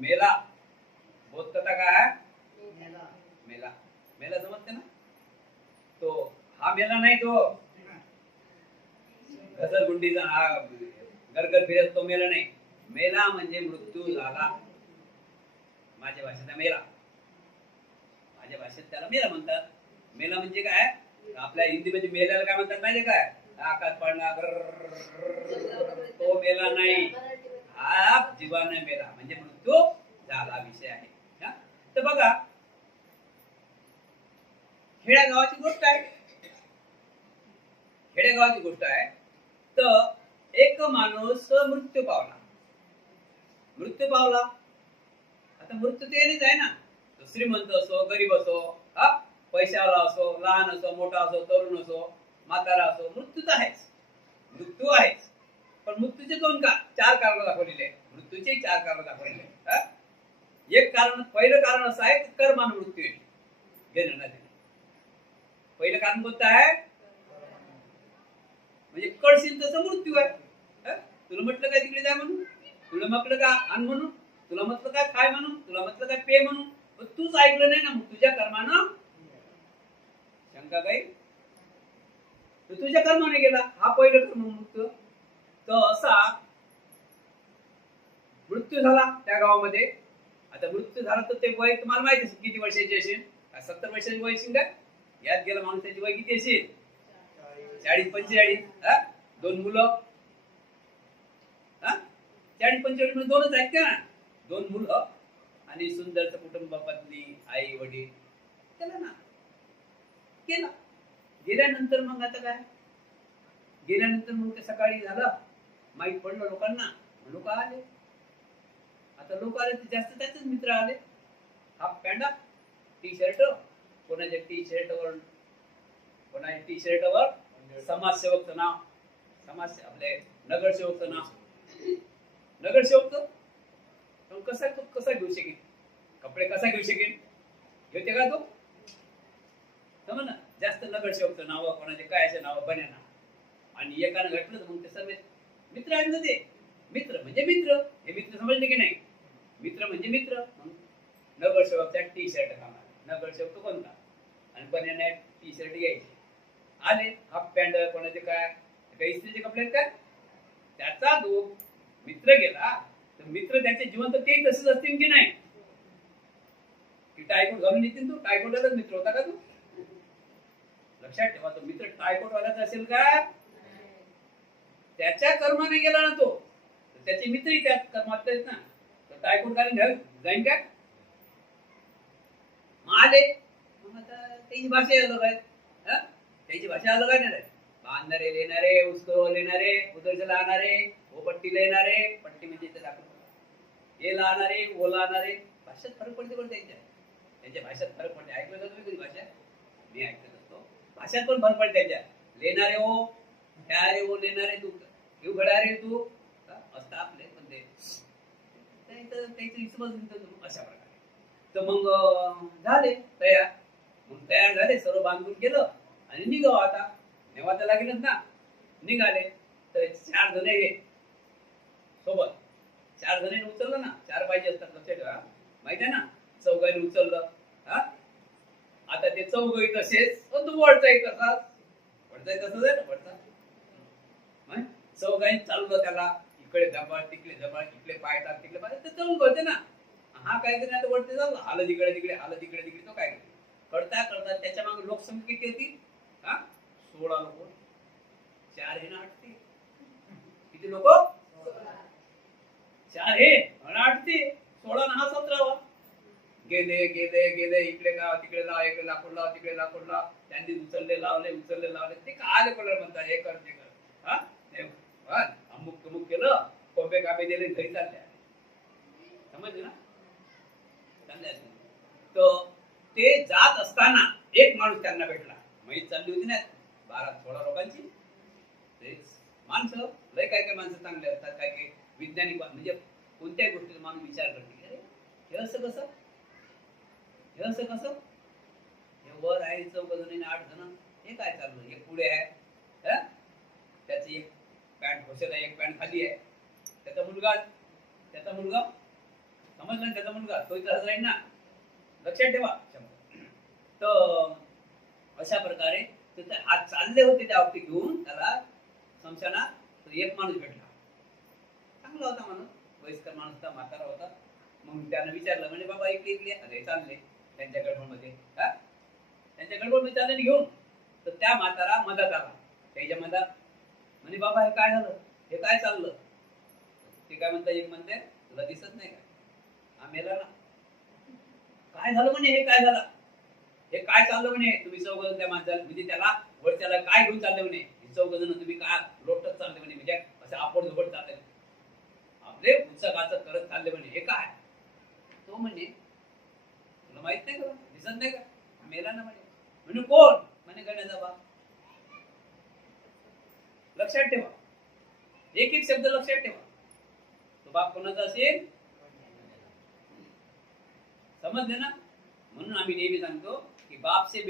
मेला बोधकथा काय आहे? मेला मेला समजते ना? तो हा मेला नाही, तो घसरगुंडीचा हा गरगर फिरत तो मेला नाही. मेला म्हणजे मृत्यू झाला. माझ्या भाषेत मेला, माझ्या भाषेत त्याला मेला म्हणतात. मेला म्हणजे काय? आपल्या हिंदीमध्ये मेल्याला काय म्हणतात माहिती काय? आकाश पडला तो मेला नाही, हा जीवाने मेला म्हणजे मृत्यू झाला विषय आहे. तर बघा, खेड्यागावाची गोष्ट आहे, खेडेगावाची गोष्ट आहे. तर एक माणूस मृत्यू पावला. मृत्यू पावला, आता मृत्यू तेनेच आहे ना. तो श्रीमंत असो, गरीब असो, हा पैशावाला असो, लहान असो, मोठा असो, तरुण असो, म्हातारा असो, मृत्यू तर आहेच, मृत्यू आहेच. पण मृत्यूचे चार कारण दाखवलेले. मृत्यूचे चार कारण दाखवलेले. एक कारण, पहिलं कारण असं आहे की कर्मानं मृत्यू येईल, घेणं नाही. पहिलं कारण कोणतं आहे? म्हणजे कडशील तसं मृत्यू आहे. तुला म्हटलं काय तिकडे जाय म्हणून, तुला म्हटलं का आण म्हणून, तुला म्हटलं काय खाय म्हणून, तुला म्हटलं काय पे म्हणून, पण तूच ऐकलं नाही ना. मग तुझ्या कर्मानं शंका काही, तर तुझ्या कर्माने गेला. हा पहिलं कर्म मृत्यू. तर असा मृत्यू झाला त्या गावामध्ये. आता मृत्यू झाला तर ते वय तुम्हाला माहिती असेल किती वर्षाची असेल? 70 वर्षाची वय असेल का? यात गेला माणूस, त्याची वय किती असेल? 40-45. दोन मुलं, 40-45 मध्ये दोनच आहेत का? दोन मुलं आणि सुंदरचं कुटुंब, पत्नी, आई वडील. केला ना, केला. गेल्यानंतर मग आता काय? गेल्यानंतर मग ते सकाळी झालं, माहीत पडलं लोकांना, लोक आले. आता लोक आले तर जास्त त्याचेच मित्र आले. हाफ पॅन्ट, टी शर्ट, कोणाच्या टी शर्टवर, कोणाच्या टी शर्टवर समाजसेवकचं नाव, समाज आपले नगरसेवकचं नाव. नगरसेवक तो कसा घेऊ शकेल? कपडे कसा घेऊ शकेल? घेते का तो? समज ना, जास्त नगरसेवकचं नाव, कोणाचे काय असे नाव बन्याना, आणि एकानं घटलं तर मग ते सर्व मित्र आहेत ना. ते मित्र म्हणजे मित्र, हे मित्र समजले की नाही? मित्र म्हणजे मित्र. नगरसेवकचा टी शर्ट कामा, नगरसेवक तो कोणता, आणि बन्याना टी शर्ट घ्यायचे. आले हाफ पॅन्ट, कोणाचे काय काही इस्त्रीचे कपडे काय, त्याचा जो मित्र गेला तर मित्र त्याचे जिवंत ते तसेच असतील की नाही? की टायकोट घालून येतील. तो टायकोटवालाच मित्र होता का तू? लक्षात ठेवा, तो मित्र टायकोटवालाच असेल का? त्याच्या कर्माने गेला ना तो, त्याचे मित्रही त्या कर्मात आहेत ना. तर टायकोट घालून जाईन का? आले मग आता त्याची भाषा अलग आहे. त्याची भाषा अलग आहे ना. बांधणारे लेणारे, उसको लेणारे, उधर से लाणारे, वो पट्टी लेणारे, पट्टी म्हणजे इथे दाखवतो, हे लाणारे, वो लाणारे. भाषेत फरक पडते पण त्यांच्या भाषेत फरक पडते. ऐकलं का तुम्ही कधी भाषा? मी ऐकत असतो. भाषेत पण फरक पडते त्यांच्या. लेणारे हो, क्या रे वो लेणारे, तू घेऊ घडा रे तू, असतं आपले. पण ते अशा प्रकारे. तर मग झाले तयार. मग तयार झाले, सर्व बांधून गेलं आणि निघाव. आता नेवा तर लागेलच ना. निघाले तर 4 जण हे सोबत, 4 जणांनी उचललं ना. 4 पाहिजे असतात, लक्षात ठेवा, माहित आहे ना. चौघांनी उचललं. आता ते चौघही तसेच, पण तू वळचाही तसाच, वळचाही तसंच आहे ना. वळचा चौघांनी चाललं त्याला, इकडे धबाळ तिकडे धबाळ, इकडे पायतात तिकडे पाय, तर चौघ होते ना. हा काय करणार, आता वळते चाललं, हालत इकडे तिकडे, हालत इकडे तिकडे. तो काय करता करता त्याच्या मागे लोकसंख्या किती होती? 16 लोक. 4 हे ना 8 ते किती लोक? 4 हे 8 ते 16 ना 17. गेले गेले गेले, इकडे लाव तिकडे लाव, इकडे लाकूड लाव तिकडे लाकूड लाव. त्यांनी उचलले लावले, उचलले लावले. ते काय कोणाला म्हणतात, हे कर ते कर. अमुक अमुक केलं, कोंबे कापे दिले, घरी चालले. समजले ना? चालले. तर ते जात असताना एक माणूस त्यांना भेटला. माहीत चालली होती ना 12-16 लोकांची. ते माणसं लय काय काय माणसं चांगले असतात, काय काय वैज्ञानिक, म्हणजे कोणत्याही गोष्टीचा माणूस विचार करते, अरे हे असं कसं, हे असं कसं, हे वर आहे 14 जण 8 जण, हे काय चाललं, हे पुढे आहे, त्याची एक पॅन्ट घोषित आहे, एक पॅन्ट खाली आहे. त्याचा मुलगा समजलं ना त्याचा मुलगा तो इथं राहील ना, लक्षात ठेवा. तर अशा प्रकारे ते आज चालले होते त्या बाबतीत घेऊन त्याला समशाना. एक माणूस भेटला, चांगला होता माणूस, वयस्कर माणूस होता, म्हातारा होता. मग त्यानं विचारलं म्हणजे बाबा इकडे इकडे अरे चालले त्यांच्या गडबडमध्ये, त्यांच्या गडबडमध्ये चालले घेऊन. तर त्या म्हातारा मदत आला त्याच्या मधात, म्हणजे बाबा हे काय झालं, हे काय चाललं. ते काय म्हणतात, एक म्हणते तुला दिसत नाही का हा मेला ना, काय झालं म्हणे, हे काय झालं, हे काय चाललं म्हणे, तुम्ही चौघजण त्या माणसाला म्हणजे त्याला वरच्याला काय घेऊन चालले म्हणे, चौघजण तुम्ही काय लोटत चालले म्हणे, म्हणजे असं आपण झोपट चालले आपले उत्सवाचं करत चालले म्हणे, हे काय. तो म्हणे तुला माहित नाही का, दिसत नाही का मेला ना म्हणे. म्हणजे कोण म्हणे गण्याचा बाप. लक्षात ठेवा, एक एक शब्द लक्षात ठेवा. तो बाप कोणाचा असेल, समजले ना. म्हणून आम्ही नेहमी सांगतो कि बाप से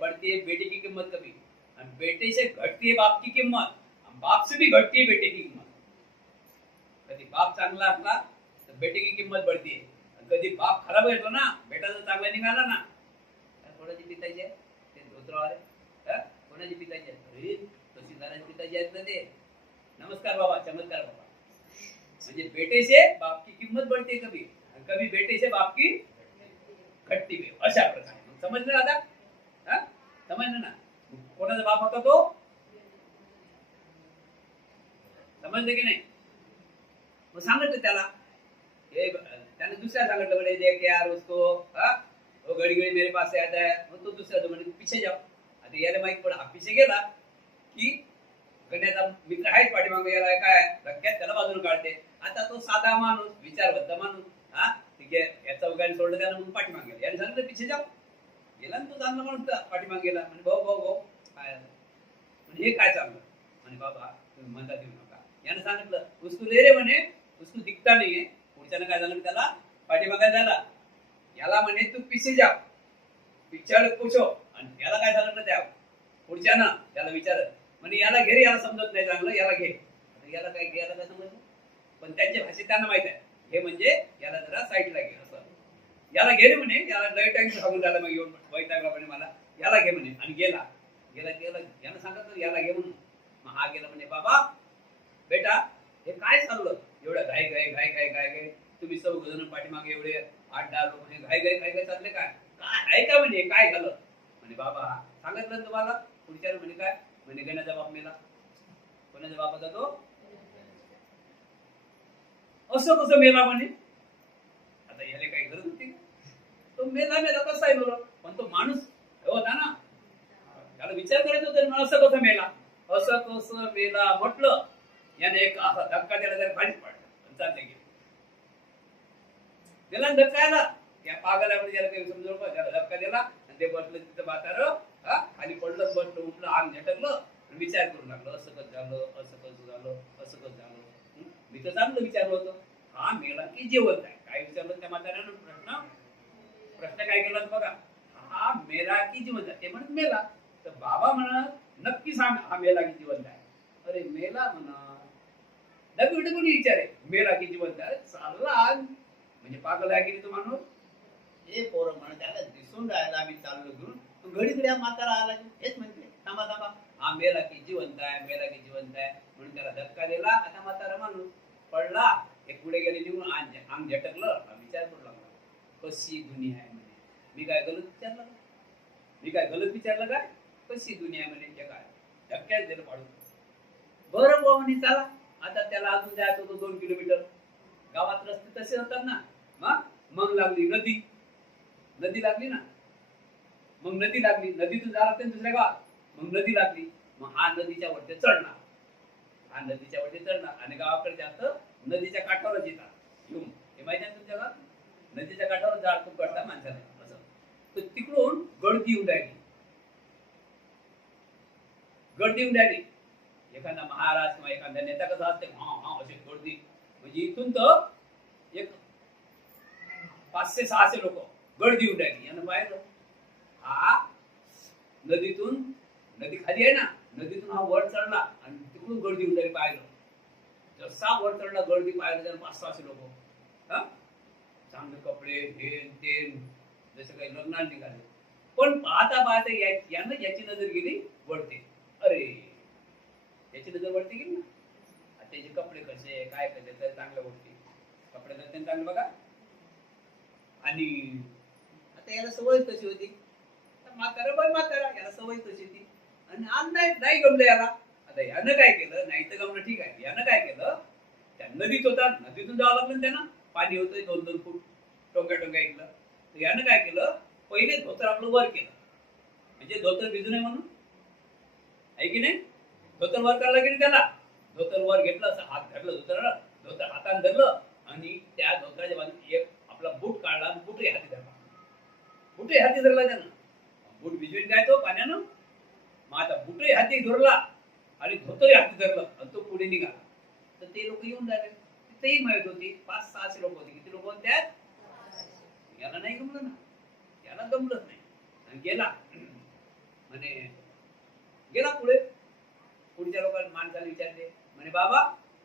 बढ़ती है बेटे की किंमत कभी, और बेटे से घटती है बाप की किंमत, बाप से भी घटती है बेटे की किंमत. कधी बाप चांगला असला तर बेटे की किंमत बढ़ती है, कधी बाप खराब येतो ना, बेटा जर चांगला निघाला ना, कोणाची पिताजी आहे ते धोत्रवाले, कोणाची पिताजी आहे, तहसीलदाराची पिताजी आहेत ना ते. नमस्कार बाबा, चमत्कार बाबा. म्हणजे बेटे से बाप की किंमत बढ़ती है कभी, कभी बेटे से बाप की घटती है. अशा प्रकारे समजलं आता, समजलं ना. कोणाचा बाप होता तो, समजलं की नाही. मग सांगितलं त्याला, त्याने दुसऱ्या सांगितलं बड़े देख यार उसको, वो घड़ी घड़ी मेरे पास से आता है. मग तो दुसरा तो म्हणजे पीछे जाओ. आता याला माहित पडा, हा पीछे गेला की गण्याचा मित्र आहेच पाठीमागे, याला काय धक्क्यात त्याला बाजूला काढते. आता तो साधा माणूस, विचारबद्ध माणूस, ठीक आहे, याचा उगाने सोडलं त्याला, मग पाठीमागे गेला. याने सांगितलं पीछे जाओ. गेला ना तो चांगला माणूस पाठीमागे गेला. म्हणजे भाऊ भाऊ भाऊ काय म्हणजे हे काय चाललं म्हणे, बाबा तुम्ही म्हणता देऊ नका. याने सांगितलं उसको ले रे म्हणे, उसको दिखता नाहीये. पुढच्यानं काय झालं, त्याला पाठीमागे झाला. याला म्हणे तू पीछे जा, पिक्चर पूछो. आणि याला काय झालं ना, त्या पुढच्यानं त्याला विचारत म्हणजे याला घे, याला समजत नाही चांगलं, याला घे. याला काय घे, याला काय समजलं, पण त्यांच्या भाषेत त्यांना माहित आहे हे म्हणजे याला जरा साईडला घे असं. याला घे म्हणे, याला लय टाइम सांगून झाला, मग येऊन वैतागला म्हणे मला, याला घे म्हणे. आणि गेला गेला गेला यानं सांगितलं याला घे म्हणून. मग हा गेला म्हणे, बाबा बेटा हे काय चाललं एवढं घाई घाई घाई घाई घाई घाई, तुम्ही चौघजण पाठीमागे एवढे 8-10 लोक म्हणे घाई घाई घाई घाई चालले काय, काय आहे का म्हणे, काय झालं म्हणे. बाबा सांगितलं तुम्हाला. पुढच्या म्हणे काय म्हणे, गण्याचा बाप मेला. कोणाचा बाप होता तो, असं कसं मेला म्हणे. आता याला काही गरज होती, तो मेला मेला कसा आहे बरोबर, पण तो माणूस होता ना, त्याला विचार करायचा होता, असं कसं मेला, असं कसं मेला म्हटलं. याने एक असा धक्का दिला, त्याला खाली पडला, चालते गेले. त्याला धक्का आला, त्या पागलामध्ये ज्याला काही समजू नका, त्याला धक्का दिला आणि ते बसलं तिथं म्हातारं, खाली पडलं, बसलं उठलं, अंग झटकलं, विचार करू लागलं, असं कसं झालं, असं कसं झालं, असं कसं झालं. मी तर चांगलं विचारलं होतं, हा मेला की जिवंत आहे, काय विचारलं त्या म्हाताऱ्यानं प्रश्न काय केला बघा, हा मेला की जिवंत आहे. ते म्हणत मेला. तर बाबा म्हणत नक्की सांग हा मेला की जिवंत आहे. अरे मेला म्हणा, नक्की कोणी विचारे मेला की जिवंत आहे, चालला म्हणजे पागल आहे की तो माणूस. हे पोरं म्हणत त्याला दिसून राहायला आम्ही चाललो घेऊन, घडी घड्या म्हातारा आला हेच म्हणते थांबा थांबा, हा मेला की जिवंत आहे, मेला की जिवंत आहे म्हणून त्याला धक्का दिला. आता म्हातारा माणूस पडला, एक पुढे गेले निघून अंग झटकलं, विचार करू लागला कशी दुनिया आहे म्हणे. मी काय गलत विचारलं, मी काय गलत विचारलं काय, कशी दुनिया आहे म्हणे. हे काय धक्क्याच दिलं पाडून. बरं बुवा म्हणे चला. आता त्याला अजून जायचं होतं 2 किलोमीटर. गावात रस्ते तसे होतात ना. मग लागली नदी, नदी लागली ना, मग नदी लागली, नदीतून जायला लागते दुसऱ्या गावात, मग नदी लागली. मग हा नदीच्या वरती चढणार, हा नदीच्या वरती चढणार आणि गावाकडे जास्त नदीच्या काठावरच येतात येऊन. हे माहिती आहे तुमच्या गावात, नदीच्या काठावर झाड खूप करतात माणसाला असं. तर तिकडून गर्दी येऊन राहिली, गर्दी येऊन राहिली. एखादा महाराज किंवा एखादा नेता कसा असते, हा हा असे गर्दी, म्हणजे इथून तर एक 500-600 लोक गर्दी येऊन राहिली. यानं पाहिलं हा नदीतून, नदी खाली आहे ना, नदीतून हा वर चढला आणि तिकडून गर्दी येऊन राहिली. पाहिलं जसा वर चढला गर्दी पाहिलं त्यानं 500-600 लोक. चांगले कपडे हे ते जसं काही लग्नाला निघाले. पण पाहता पाहता यानं याची नजर गेली वळते. अरे याची नजर वळते गेली ना. त्याचे कपडे कसे काय कसे तर चांगल्या गोष्टी कपडे तर त्यांनी चांगले बघा. आणि आता याला सवय कशी होती म्हातारा याला सवय कशी होती. आणि आज नाही गमलं याला. आता यानं काय केलं नाही तर गमलं ठीक आहे. यानं काय केलं त्या नदीत होता नदीतून जावं लागलं त्यांना. पाणी होतं 2-2 फूट टोंग्या ऐकलं. तर यानं काय केलं पहिले धोतर आपलं वर केलं म्हणजे धोतर भिजू नये म्हणून आहे की नाही. धोतर वर करायला गेली त्याला धोतर वर घेतलं असं हात धरलं धोतर हाताने धरलं आणि त्या धोतराच्या बाजूने एक आपला बूट काढला आणि बुटही हाती धरला त्यानं. बूट भिजवीन काय तो पाण्यानं. मग आता बुटही हाती धरला आणि धोतरही हाती धरलं आणि तो पुढे निघाला. तर ते लोक येऊन राहिले. तिथेही माहित होती 500-600 लोक होते. किती लोक होते त्यात. याला नाही गमलं ना. याला गमलंच नाही आणि गेला म्हणे गेला पुढच्या लोकांना माणसाला विचारते म्हणे बाबा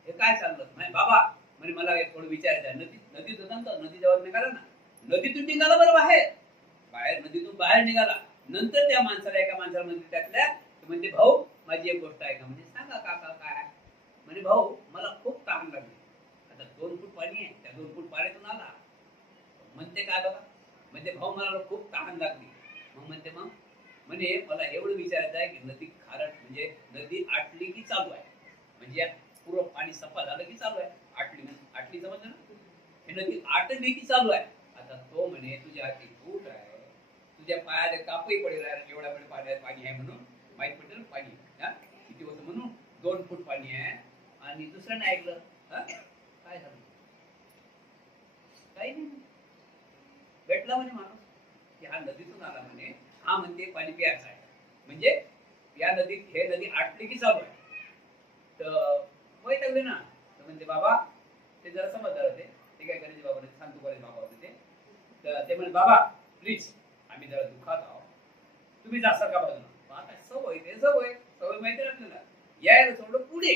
हे काय चाललं म्हणे बाबा म्हणे मला थोडं विचारायचं आहे. नदीत होता ना नदीच्या वर निघाला ना. नदीतून निघाला बरं बाहेर नदीतून बाहेर निघाला. नंतर त्या माणसाला एका माणसाला म्हणजे त्यातल्या म्हणजे भाऊ माझी एक गोष्ट आहे का म्हणजे सांगा काका काय म्हणे भाऊ मला खूप तहान लागली. आता 2 फूट पाणी आहे त्या 2 फूट पाण्यातून आला म्हणते काय बघा म्हणजे भाऊ मला खूप तहान लागली. मग म्हणते मग म्हणजे मला एवढं विचारायचं आहे की नदी खारट म्हणजे नदी आटली की चालू आहे म्हणजे पूर्ण पाणी सफा झालं की चालू आहे. आटली समजलं ना. हे नदी आटली की चालू आहे. आता तो म्हणे तुझ्या हाती फूट आहे तुझ्या पायाला कापही पडेल एवढ्या वेळ पाणी आहे म्हणून माहित पडलं ना पाणी किती होतं म्हणून 2 फूट पाणी आहे. आणि दुसरं नाही ऐकलं काय झालं काही नाही भेटला म्हणे माणूस की हा नदीतून आला म्हणे हा म्हणते पाणी प्यायचं आहे म्हणजे या नदीत हे नदी आटली की चालू आहे. तर वैतागले ना. तर म्हणजे बाबा ते जरा समजदार होते. ते काय करायचे बाबा सांगतो करायचे बाबा होते ते. तर ते म्हणे बाबा प्लीज आम्ही जरा दुःखात आहोत तुम्ही जासाल का बाजूला. आता सवय माहिती आपल्याला यायला सोडलं पुढे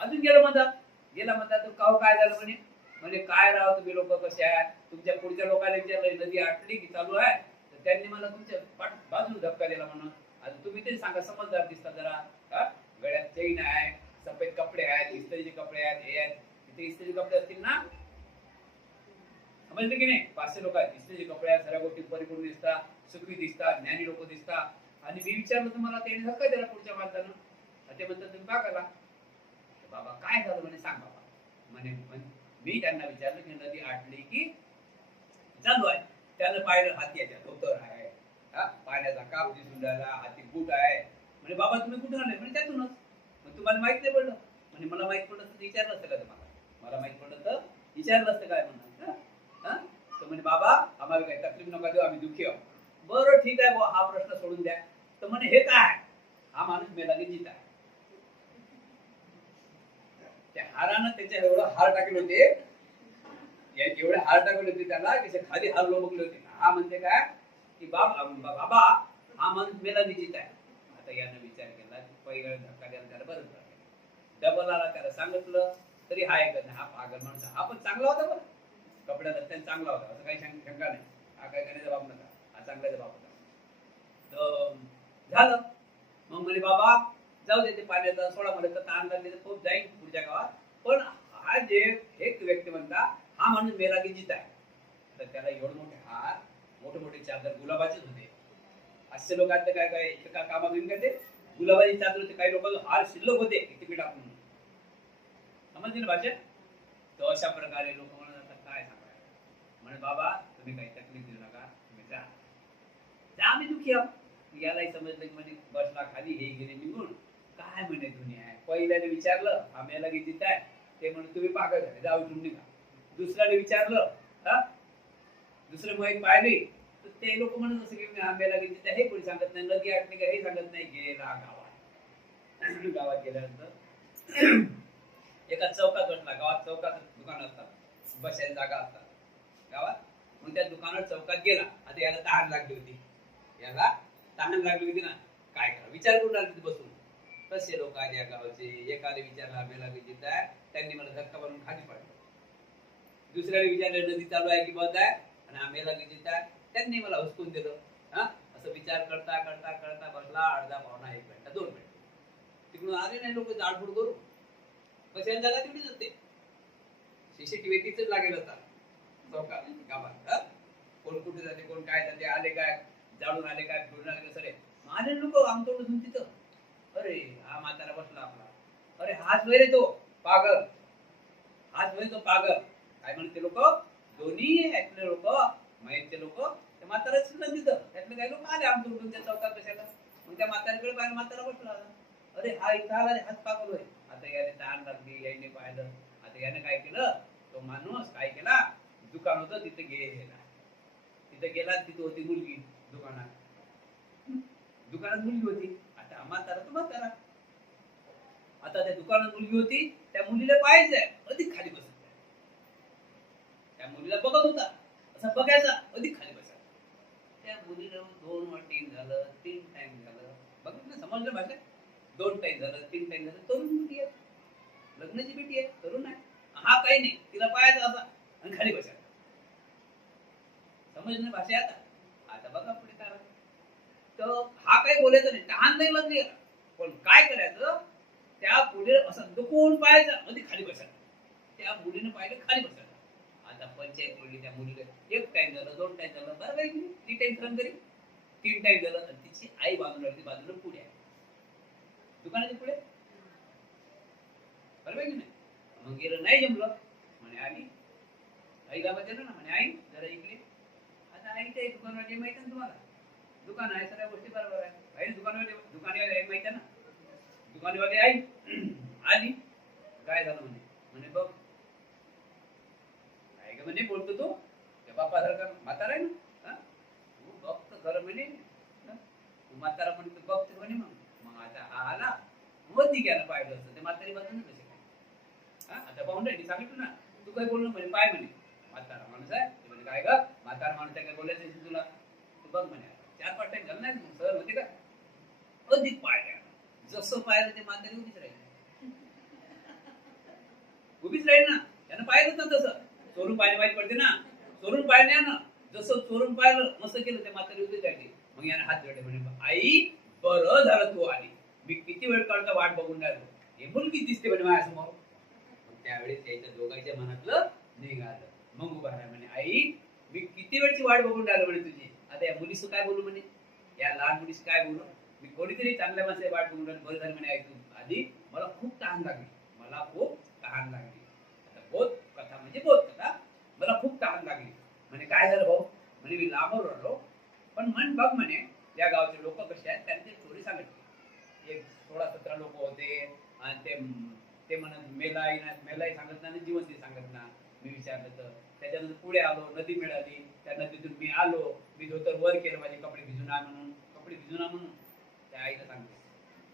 अजून गेला म्हणता तो काहो काय झालं म्हणे काय राव तुम्ही लोक कसे आहे तुमच्या पुढच्या लोकांना विचारलं नदी आटली की चालू आहे. तर त्यांनी मला तुमच्या बाजून धक्का दिला म्हणून. आता तुम्ही तरी सांगा समजदार दिसता जरा. गळ्यात चैन आहे सफेद कपडे आहेत इस्त्रीचे कपडे आहेत हे आहेत. तिथे इस्त्रीचे कपडे असतील ना समजले की नाही. 500 लोक आहेत इस्त्रीचे कपडे आहेत सगळ्या गोष्टी परिपूर्ण दिसतात सुखी दिसतात ज्ञानी लोक दिसतात. आणि मी विचारलं तुम्हाला त्यांनी धक्का दिला पुढच्या माणसानं. ते म्हणतात तुम्ही का करा बाबा काय झालं म्हणे सांग बाबा म्हणे मी त्यांना विचारलं की नदी आटली की चालू आहे. त्यानं पाहिलं हाती याच्या धोतर आहे पाण्याचा काप दिसून राहिला हाती बूट आहे. म्हणजे बाबा तुम्ही कुठून आले म्हणे त्यातूनच. मग तुम्हाला माहित नाही पडलं म्हणजे मला माहित पडलं तर विचारलं असतं का तुम्हाला मला माहित पडलं तर विचारलं असतं काय म्हणा. तर म्हणजे बाबा आम्हाला काही तकलीफ नका देऊ आम्ही दुःखी आहोत. बरं ठीक आहे बुवा हा प्रश्न सोडून द्या. तर म्हणे हे काय हा माणूस मेला की जिता आहे. त्या हारानं त्याच्या एवढं हार टाकले होते एवढे हार टाकले होते त्याला की खाली हार लोमकले होते. हा म्हणते काय की बाबा हा माणूस मेला की जिता आहे. आता यानं विचार केला की पहिला धक्का द्यायला त्याला बरंच लागेल. डबल आला त्याला सांगितलं तरी हा ऐकत नाही. हा पागल माणूस हा पण चांगला होता बरं कपड्यात असताना चांगला होता असं काही शंका नाही. हा काय करण्याचा बाप नका हा चांगल्याचा बाप होता. तर झालं मग म्हणे बाबा जाऊ दे ते पाण्याचा सोडा मला तर तहान लागली तर खूप जाईल पुढच्या गावात. पण हा जे एक व्यक्ती म्हणता हा माणूस मेला की जित आहे. तर त्याला एवढे मोठे हार मोठे चादर गुलाबाचेच होते. 500 लोक आता काय एका कामात घेऊन काय ते गुलाबाची चादर होते. काही लोक हार शिल्लक होते तिकीट टाकून समजले ना भाषा. तर अशा प्रकारे लोक म्हणत आता काय सांगायचं म्हणे बाबा तुम्ही काही तकलीफ देऊ नका तुम्ही जा आम्ही दुःखी आहोत. यालाही समजलं की म्हणजे बसला खाली हे गेले निघून काय म्हणे दुनिया आहे. पहिल्याने विचारलं आम्हाला की जित आहे ते म्हणून तुम्ही पागल झाले जाऊ तुम्ही निघा. दुसऱ्याने विचारलं दुसरे माहीत पाहिली तर ते लोक म्हणत असं की आंब्याला की जित हे कोणी सांगत नाही नदी आटली का हे सांगत नाही. गेला गावात गेल्यानंतर एका चौकात बसला. गावात चौकात दुकान असतात बसायला जागा असतात गावात. मग त्या दुकानात चौकात गेला. आता याला तहान लागली होती ना काय करा विचार करून आले बसून. तसे लोक आले गावचे एकाने विचारला आंब्याला की जित आहे त्यांनी मला धक्का बनवून खाली पाडलं. दुसऱ्याला विचारलं नदी चालू आहे की बंद आहे, आणि आम्हाला किती आहे, त्यांनी मला हुसकून दिलं. हा, असं विचार करता करता करता बसला अर्धा पावणा 1 घंटा 2 घंटे. तिकडून आले नाही लोक जाडफूड करू, कशाला जागा तिकडेच होते. सीसीटीव्ही तिथेच लागेल होता चौकात गावात. कोण कुठे जाते, कोण काय जाते, आले काय, जाळून आले काय, फिरून आले सरे माझे लोक आमचं तिथं. अरे हा म्हातारा बसला आपला, अरे हाच वय रे तो पागल, हाच वय तो पागल. काय म्हणते लोक, दोन्ही ऐकले लोक, माहितचे लोक, त्या म्हातारा सुद्धा तिथं. त्यातले काही लोक आले आमचं उठून त्या चौकात कशाला. मग त्या म्हाताऱ्याकडे पाहिलं, म्हातारा बसला. अरे हा इथं आला रे, हाच पागल होय. आता याने ताण लागली, याने पाहिलं. आता याने काय केलं, तो माणूस काय केला, दुकान होतं तिथे गेला. तिथे गेला, तिथे होती मुलगी दुकानात. दुकानात मुलगी होती. आता म्हातारा तो म्हातारा. आता त्या दुकानात मुलगी होती, त्या मुलीला पाहायचंय, अधिक खाली बसत. त्या मुलीला बघत होता, असं बघायचा, अधिक खाली बसायचा. त्या मुलीला 2 वाटी झालं, 3 टाइम झालं, बघितलं समजलं भाषा. 2 टाइम झालं, 3 टाइम झालं. तरुण मुलगी आहे, लग्नाची बेटी आहे, तरुण आहे. हा काही नाही, तिला पाहायचा असा आणि खाली बसायचा. समजलं भाषा. आता बघा पुढे काय. तर हा काही बोलायचं नाही, तहान नाही लागली, पण काय करायचं, त्या मुलीला असं डुकून पाहायचं, मध्ये खाली बसायचं. त्या मुलीने पाहिलं, खाली बसायचं. आता पंचायत बोलली त्या मुलीला, 1 टाइम झालं, 2 टाइम झालं, बरं काही 3 टाइम झालं तरी 3 टाइम झालं. आणि तिची आई बाजूला लागली, बाजूला पुढे आहे, दुकानाच्या पुढे, बरोबर की नाही. मग गेलं, नाही जमलं म्हणे, आली आईला बघितलं ना म्हणे, आई जरा इकडे. आता आईच्या दुकानवाली माहिती ना तुम्हाला, दुकान आहे, सगळ्या गोष्टी बरोबर आहे. आई दुकानवाली आई माहिती आहे ना. दुकानवाली आई आली, काय झालं म्हणे, म्हणे बघ काय का म्हणे, बोलतो तो त्या बापासारखा म्हातारा आहे ना, तू बघ खरं म्हणे, तू म्हातारा म्हणतो बघतो म्हणे. मग आता हा आला, मोदी घ्यायला पाहिलं असतं, ते म्हातारी बघून कसे काय. आता पाहून सांगितलं ना, तू काय बोलणं म्हणे, पाय म्हणे म्हातारा माणूस आहे. ते म्हणे काय ग, म्हातारा माणूस आहे, काय बोलायचं तुला, तू बघ म्हणे. 4-5 टाइम झालं नाही सर होते का, अधिक पाय घ्या. जसं पाहिलं ते म्हातारी उभीच राहील, उभीच राहील ना. त्यानं पाहिलं ना तसं, चोरून पाहिजे माहिती पडते ना, चोरून पाहिल्या ना, जसं चोरून पाहिलं मस्त केलं, ते म्हातारी उभीच राहिली. मग याने हात जोडले, म्हणे आई बरं झालं तू आली, मी किती वेळ काढता वाट बघून राहिलो, हे मुलगी दिसते म्हणे माझ्यासमोर. त्यावेळेस त्याच्या दोघांच्या मनातलं निघालं. मग उभा राहा म्हणे, आई मी किती वेळची वाट बघून राहिलो म्हणे तुझी. आता या मुलीस काय बोलू म्हणे, या लहान मुलीस काय बोलू, मी कोणीतरी चांगल्या माणसाची वाट बघून राहिलो. बरं झालं म्हणे ऐकून, आधी मला खूप तहान लागली, मला खूप तहान लागली. आता बोध कथा म्हणजे बोध कथा, मला खूप तहान लागली. म्हणे काय झालं भाऊ, म्हणे मी लांबवर राहिलो, पण म्हण बघ म्हणे या गावचे लोक कसे आहेत, त्यांनी स्टोरी सांगितली. एक 16-17 लोक होते, आणि ते म्हणत मेलाई सांगत ना, जिवंती सांगत ना. मी विचारलं तर त्याच्यानंतर पुढे आलो, नदी मिळाली, त्या नदीतून मी आलो, मी धोतर वर केलं, माझे कपडे भिजुना म्हणून. कपडे भिजुना म्हणून त्या आईला सांगते,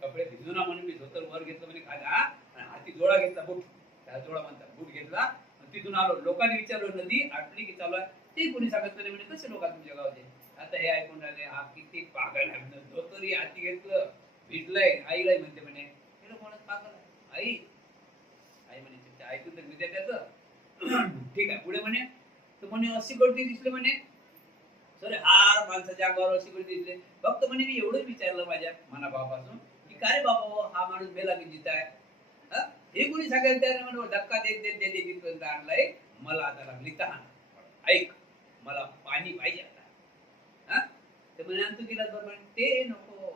कपडे भिजुना म्हणून मी धोतर वर घेतलं म्हणे खाली, आणि हाती जोडा घेतला, बूट, त्याला जोडा म्हणतात, बूट घेतला. तिथून आलो, लोकांनी विचारलं नदी आटली की चालू आहे, ते कोणी सांगत नाही म्हणे. कसे लोक तुमच्या गावचे. आता हे ऐकून राहिले, हा किती पागल आहे, धोतर हाती घेतलं, भिजलंय. आईलाही म्हणते म्हणे, हे लोक म्हणत पागल आहे. आई आई म्हणे ते ऐकून तर विद्या त्याचं ठीक आहे. पुढे म्हणे, तर म्हणे अशी गळती दिसली म्हणे, सर हार माणसाच्या अंगावर अशी गळती दिसली. फक्त म्हणे मी एवढंच विचारलं माझ्या मनाभावापासून की काय रे बाबा, हा माणूस मेला की जित आहे. हे कोणी सांगायला तयार नाही. म्हणे धक्का देत देत देत तिथपर्यंत आणलाय, मला आता लागली तहान, ऐक मला पाणी पाहिजे आता. तर म्हणे आणतो तिला, बरोबर ते नको,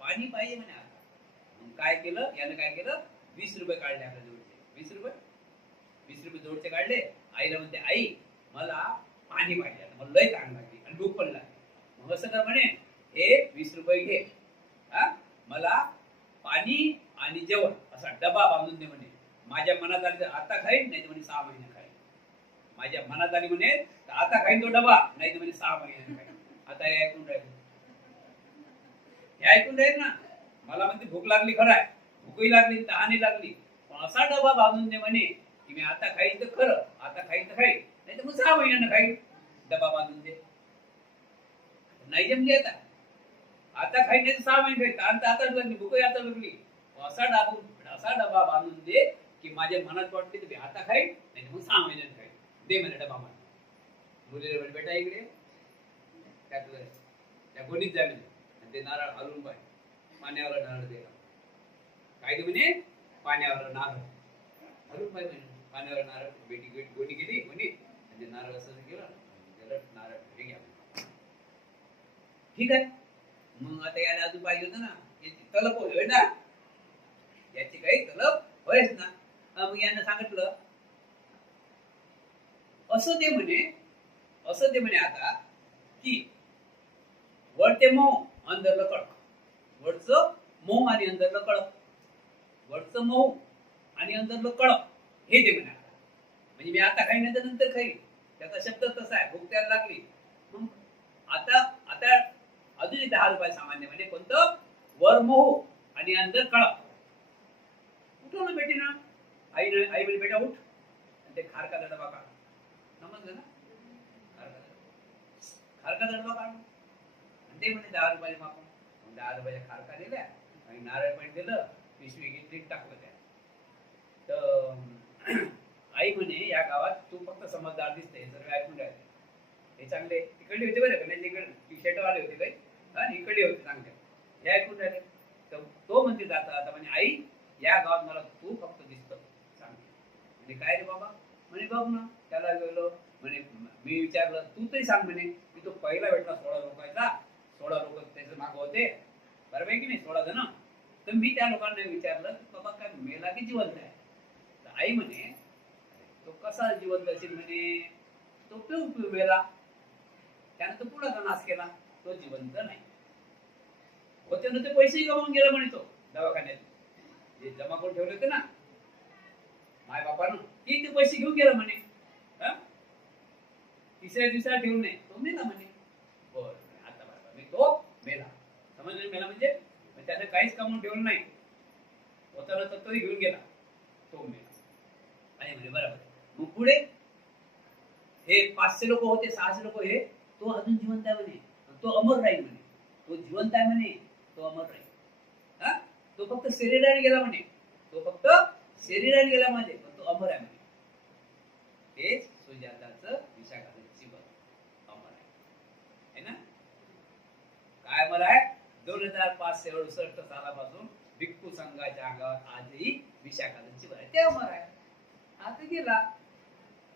पाणी पाहिजे म्हणे आता. मग काय केलं यानं, काय केलं, 20 रुपये काढले आपल्या जोडचे. 20 रुपये जोडचे काढले. आईला म्हणते, आई मला पाणी पाहिजे, मला लय तहान लागली आणि भूक पण लागली. मग असं कर म्हणे, हे 20 रुपये घे, मला पाणी आणि जेवण असा डबा बांधून दे म्हणे. माझ्या मनात आली तर आता खाईन, नाही तर म्हणे 6 महिने खाईन. माझ्या मनात आली म्हणे तर आता खाईन तो डबा, नाही तर म्हणे 6 महिने खाईन. आता हे ऐकून राहील ना. मला म्हणते भूक लागली, खरं आहे, भूकही लागली, तहानही लागली, पण असा डबा बांधून दे म्हणे की मी आता खाईन तर खरं, आता खाईन तर खाईन, नाही तर मग 6 महिन्यानं खाईन. डबा बांधून दे. नाही जमली आता खाईन, नाही तर 6 महिने खाईन. तहान तर आताच लागली, भूकही आता लागली. असा डबा बांधून दे की माझ्या मनात वाटते तर मी आता खाईन, नाही तर मग 6 महिन्यानं खाईन. दे म्हणे डबा मला. मुलीला म्हणे बेटा इकडे त्यातलं त्या गोणीत जा म्हणे आणि ते नारळ हलवून पाहिजे पाण्यावर नारळ दिला. काय ते म्हणे पाण्यावर नारळ हलवून पाहिजे म्हणे पाण्यावर नारळ बेटी गोणी गेली गोणीत आणि ते नारळ असं केलं नारळ हे घ्या. ठीक आहे. मग आता याला अजून पाहिजे होतं ना याची तलप होय ना याची काही तलप होयच ना. मग यांना सांगितलं असं ते म्हणे आता की वरते मऊ अंदरलं कडक वरचं मऊ आणि अंदरलं कडक वरचं मऊ आणि अंदरलं कडक हे ते म्हणे. आता म्हणजे मी आता खाईन नंतर खाईन त्याचा शब्द तसा आहे. भूक त्याला लागली मग आता आता अजून 10 रुपये सामान्य म्हणजे कोणतं वर मऊ आणि अंदर कडक. उठवलं बेटी ना आई म्हणजे बेटा उठ आणि ते खारका डबा काढ. समजलं ना खारका डबा काढ आणि ते म्हणजे 10 रुपये मागून 10 रुपयाच्या खारका दिल्या आणि नारळ पण दिलं पिशवी घेतली टाकलं त्या. तर आई म्हणे या गावात तू फक्त समजदार दिसते सर्व ऐकून राहिले हे चांगले इकडे होते बरं का तिकडे टी शर्ट वाले होते काही आणि इकडे होते चांगले हे ऐकून राहिले. तर तो म्हणते जाता आता म्हणजे आई या गावात मला तू फक्त दिसतो चांगले. म्हणजे काय रे बाबा म्हणे बघ ना त्याला गेलो म्हणे मी विचारलं तू तरी सांग म्हणे मी तो पहिला भेटला 16 लोकांचा 16 लोक त्याचं मागं होते बरोबर की नाही 16 जण. तर मी त्या लोकांना विचारलं बाबा काय मेला की जिवंत आहे. तर आई म्हणे तो कसा जिवंत असेल म्हणे तो पिऊ मेला त्यानं तो पुढाचा नाश केला तो जिवंत नाही. होते ना ते पैसेही गमावून गेला म्हणे तो दवाखान्यात जे जमा करून ठेवले होते ना माय बापानं ते पैसे घेऊन गेला म्हणे. तिसऱ्या दिवसाला ठेवून नाही तो मेला म्हणे. बरं आता बरोबर मी तो मेला समजलं मेला म्हणजे त्यानं काहीच कमवून ठेवलं नाही होता ना तर तोही घेऊन गेला तो मेला. आणि म्हणे बरोबर मग पुढे हे 500 लोक होते 600 लोक हे तो अजून जिवंत आहे म्हणे तो अमर राहील म्हणे तो जिवंत आहे म्हणे तो अमर राहील. तो फक्त शरीराने गेला म्हणे तो फक्त शरीराने गेला म्हणजे पण तो अमर आहे म्हणे. तेच सुजाताचं विशाखाचं जीवन अमर आहे ना काय अमर आहे. 2568 सालापासून भिक्खू संघाच्या अंगावर आजही विशाखाचं जीवन आहे ते अमर आहे. आता गेला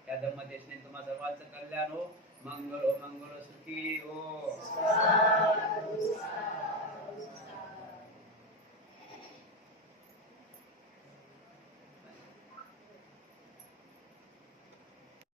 या धम्मदेशने तुम्हा सर्वांचं कल्याण हो मंगल हो मंगल सुखी हो.